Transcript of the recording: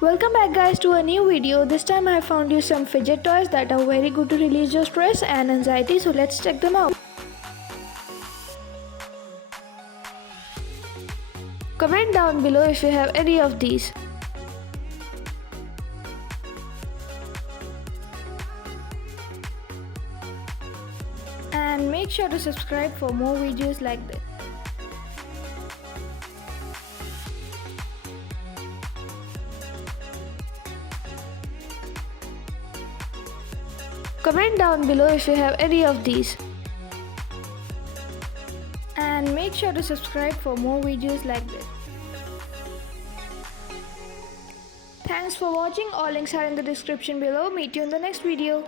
Welcome back guys to a new video. This time I found you some fidget toys that are very good to release your stress and anxiety, so let's check them out. Comment down below if you have any of these. And make sure to subscribe for more videos like this. Comment down below if you have any of these. And make sure to subscribe for more videos like this. Thanks for watching. All links are in the description below. Meet you in the next video.